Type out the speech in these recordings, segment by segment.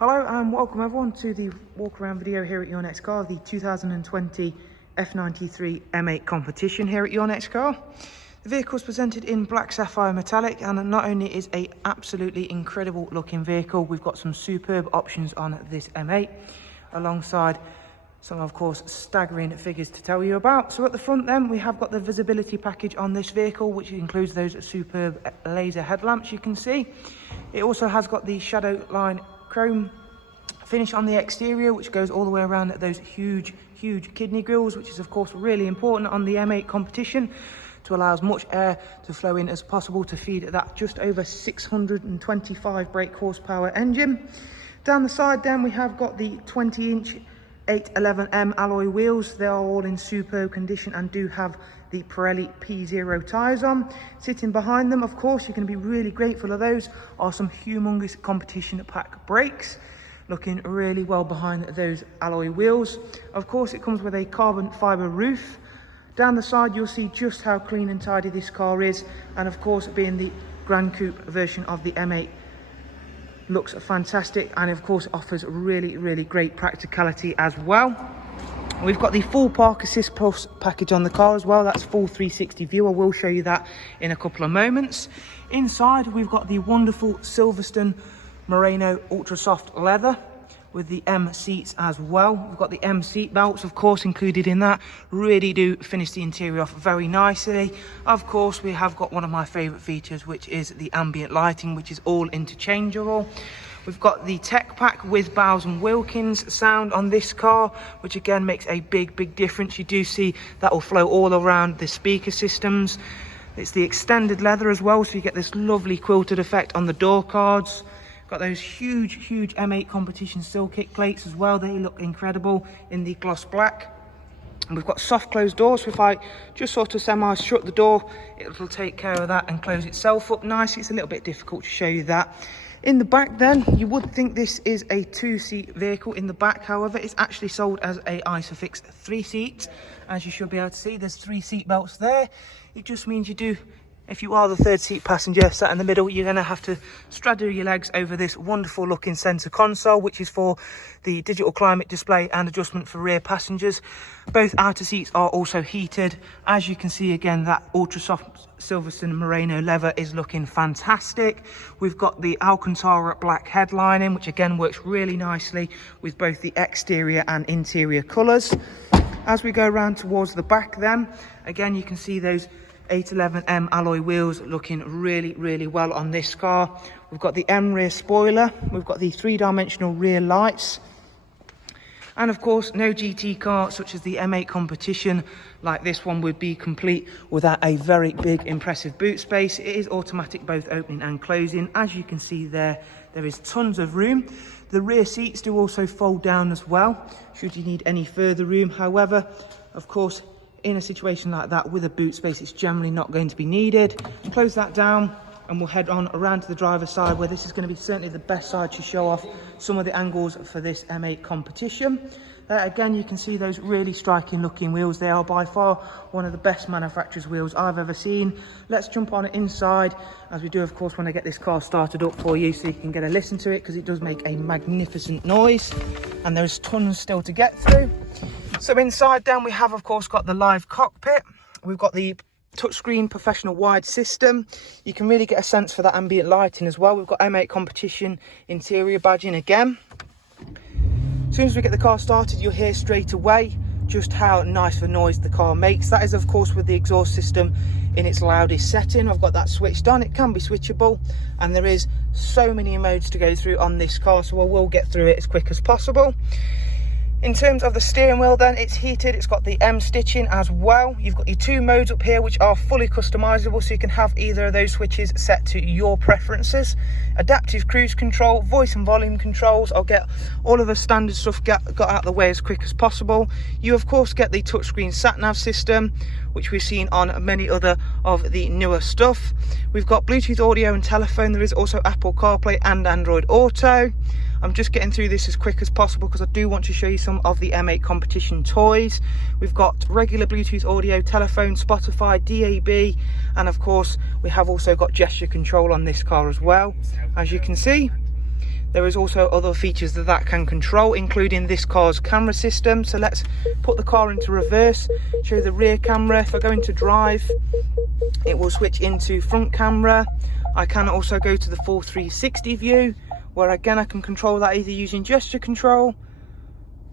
Hello and welcome everyone to the walk around video here at Your Next Car, the 2020 F93 M8 competition here at Your Next Car. The vehicle is presented in black sapphire metallic, and not only is a absolutely incredible looking vehicle, we've got some superb options on this M8 alongside some of course staggering figures to tell you about. So at the front then we have got the visibility package on this vehicle, which includes those superb laser headlamps you can see. It also has got the shadow line chrome finish on the exterior, which goes all the way around those huge kidney grills, which is of course really important on the M8 competition to allow as much air to flow in as possible to feed that just over 625 brake horsepower engine. Down the side then we have got the 20-inch 811M alloy wheels. They are all in superb condition and do have the Pirelli P0 tyres on. Sitting behind them, of course, you're going to be really grateful of those, are some humongous competition pack brakes, looking really well behind those alloy wheels. Of course, it comes with a carbon fibre roof. Down the side, you'll see just how clean and tidy this car is, and of course, being the GRAN coupe version of the M8, looks fantastic and of course offers really great practicality as well. We've got the full park assist plus package on the car as well. That's full 360 view. I will show you that in a couple of moments. Inside we've got the wonderful Silverstone Merino ultra soft leather with the M seats as well. We've got the M seat belts of course included in that. Really do finish the interior off very nicely. Of course we have got one of my favorite features, which is the ambient lighting, which is all interchangeable. We've got the tech pack with Bowers & Wilkins sound on this car, which again makes a big difference. You do see that will flow all around the speaker systems. It's the extended leather as well, so you get this lovely quilted effect on the door cards. Got those huge M8 competition steel kick plates as well. They look incredible in the gloss black. And we've got soft closed doors, so if I just sort of semi shut the door, it'll take care of that and close itself up nicely. It's a little bit difficult to show you that. In the back then, you would think this is a 2-seat vehicle in the back. However, it's actually sold as a ISOFIX 3-seat. As you should be able to see, there's 3 seat belts there. It just means you do, if you are the 3rd seat passenger sat in the middle, you're going to have to straddle your legs over this wonderful looking center console, which is for the digital climate display and adjustment for rear passengers. Both outer seats are also heated. As you can see again, that ultra soft Silverstone Merino leather is looking fantastic. We've got the Alcantara black headlining, which again works really nicely with both the exterior and interior colours. As we go around towards the back then, again you can see those 811M alloy wheels looking really well on this car. We've got the M rear spoiler, we've got the 3-dimensional rear lights, and of course no GT car such as the M8 competition like this one would be complete without a very big impressive boot space. It is automatic both opening and closing. As you can see there is tons of room. The rear seats do also fold down as well should you need any further room. However, of course, in a situation like that with a boot space, it's generally not going to be needed. Close that down and we'll head on around to the driver's side, where this is going to be certainly the best side to show off some of the angles for this M8 competition. Again, you can see those really striking looking wheels. They are by far one of the best manufacturer's wheels I've ever seen. Let's jump on it inside, as we do of course want to get this car started up for you so you can get a listen to it, because it does make a magnificent noise and there's tons still to get through. So inside then we have of course got the live cockpit. We've got the touchscreen professional wide system. You can really get a sense for that ambient lighting as well. We've got M8 competition interior badging again. As soon as we get the car started, you'll hear straight away just how nice of a noise the car makes. That is of course with the exhaust system in its loudest setting. I've got that switched on. It can be switchable and there is so many modes to go through on this car, so I will get through it as quick as possible. In terms of the steering wheel then, it's heated, it's got the M stitching as well. You've got your 2 modes up here which are fully customizable, so you can have either of those switches set to your preferences. Adaptive cruise control, voice and volume controls. I'll get all of the standard stuff got out of the way as quick as possible. You of course get the touchscreen sat-nav system, which we've seen on many other of the newer stuff. We've got Bluetooth audio and telephone. There is also Apple CarPlay and Android Auto. I'm just getting through this as quick as possible because I do want to show you some of the M8 competition toys. We've got regular Bluetooth audio, telephone, Spotify, DAB, and of course we have also got gesture control on this car as well. As you can see, There is also other features that can control, including this car's camera system. So let's put the car into reverse, show you the rear camera. If I go into drive, it will switch into front camera. I can also go to the full 360 view, where again I can control that either using gesture control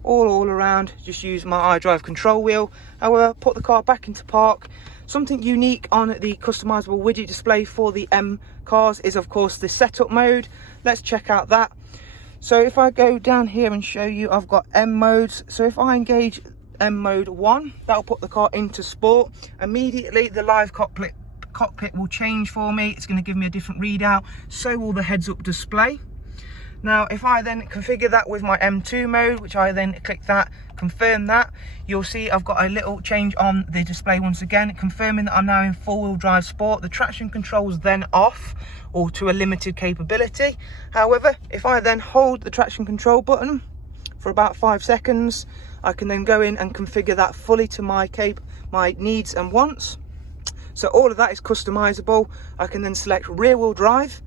or all around, just use my iDrive control wheel. However, put the car back into park. Something unique on the customizable widget display for the M cars is of course the setup mode. Let's check out that. So if I go down here and show you, I've got M modes. So if I engage M mode 1, that'll put the car into sport. Immediately the live cockpit will change for me. It's going to give me a different readout, so will the heads up display. Now if I then configure that with my M2 mode, which I then click that, confirm that, you'll see I've got a little change on the display once again, confirming that I'm now in four-wheel drive sport. The traction control is then off, or to a limited capability. However, if I then hold the traction control button for about 5 seconds, I can then go in and configure that fully to my needs and wants. So all of that is customizable. I can then select rear wheel drive,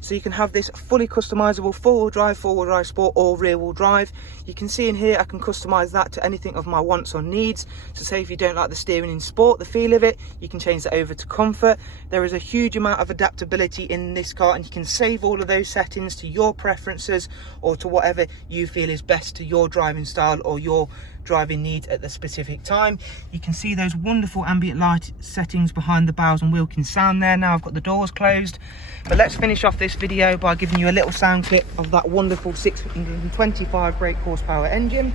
so you can have this fully customizable four-wheel drive sport, or rear wheel drive. You can see in here I can customize that to anything of my wants or needs. So say if you don't like the steering in sport, the feel of it, you can change that over to comfort. There is a huge amount of adaptability in this car, and you can save all of those settings to your preferences or to whatever you feel is best to your driving style or your driving needs at the specific time. You can see those wonderful ambient light settings behind the Bowers & Wilkins sound there. Now I've got the doors closed, but let's finish off this video by giving you a little sound clip of that wonderful 625 brake horsepower engine.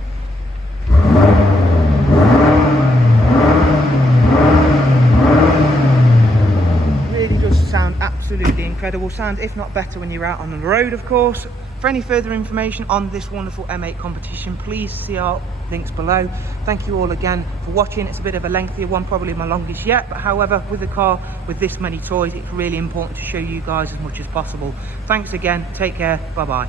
Really does sound absolutely incredible. Sounds if not better when you're out on the road, of course. For any further information on this wonderful M8 competition, please see our links below. Thank you all again for watching. It's a bit of a lengthier one, probably my longest yet, but however, with a car with this many toys, it's really important to show you guys as much as possible. Thanks again, take care, bye bye.